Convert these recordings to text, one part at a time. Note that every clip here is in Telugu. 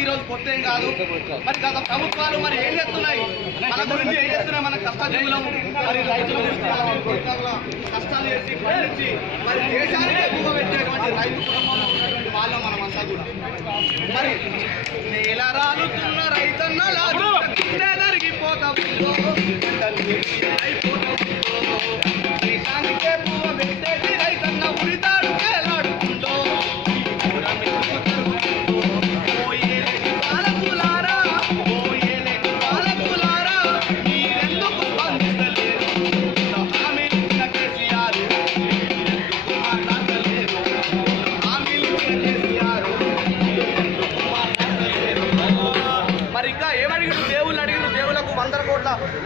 ఈ రోజు కొత్త ఏం కాదు. మరి గత ప్రభుత్వాలు మరి ఏం చేస్తున్నాయి, మన గురించి ఏం చేస్తున్నాయి, మన కష్టజీవులం మరి రైతుల గురించి కష్టాలు చేసి పండించి మరి దేశానికి ఎక్కువ పెట్టేటువంటి రైతు కుటుంబంలో ఉన్నటువంటి వాళ్ళం మనం అంతా కూడా. మరి నేల రాలుతున్న రైతన్నలా జరిగిపోతాం దేశానికే పువ్వు పెట్టేసి రైతన్న ఉరితాడు కేలాడుకుంటూ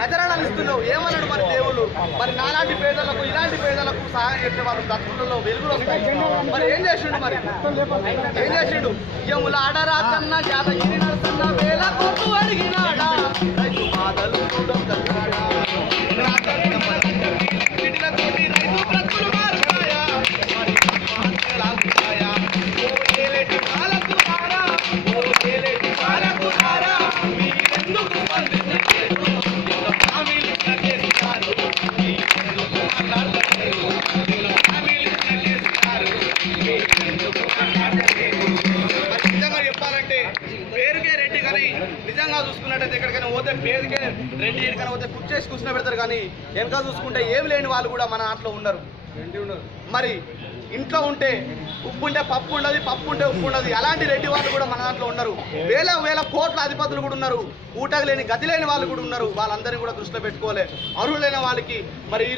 నజరాలను ఇస్తున్నావు ఏమన్నాడు మరి దేవుళ్ళు. మరి నాలాంటి పేదలకు ఇలాంటి పేదలకు సహాయం చేసే వాళ్ళు దత్తులలో వెలుగులు వస్తాయి. మరి ఏం చేసిండు, మరి ఏం చేసిండు? యముల ఆడరాచన్న జాతగిరి నరసన్న వేల కోట్లు అడిగినాడా రైతు బాధలు వీటిలతోటి రైతు బ్రతుకులు మారుతాయా, మరి ఆత్మహత్యలాగుతాయా? ఓ ఏలేటి పాలకు హారా, ఓ ఏలేటి పాలకు హారా, మీరెందుకు స్పందించలేదు? నిజంగా చెప్పాలంటే పేరుకే రెడ్డి కానీ నిజంగా చూసుకున్నట్టయితే ఎక్కడికైనా పోతే పేరుకే రెడ్డి ఎక్కడికైనా పోతే కుర్చేసి కూర్చుని పెడతారు కానీ వెనక చూసుకుంటే ఏమి లేని వాళ్ళు కూడా మన దాంట్లో ఉన్నారు. మరి ఇంట్లో ఉంటే ఉప్పు ఉంటే పప్పు ఉండదు, పప్పు ఉంటే ఉప్పు ఉండదు. అలాంటి రెడ్డి వాళ్ళు కూడా మన దాంట్లో ఉన్నారు. వేల వేల కోట్ల అధిపతులు కూడా ఉన్నారు. ఊటకు లేని గతి లేని వాళ్ళు కూడా ఉన్నారు. వాళ్ళందరినీ కూడా దృష్టిలో పెట్టుకోలే. అర్హులైన వాళ్ళకి మరి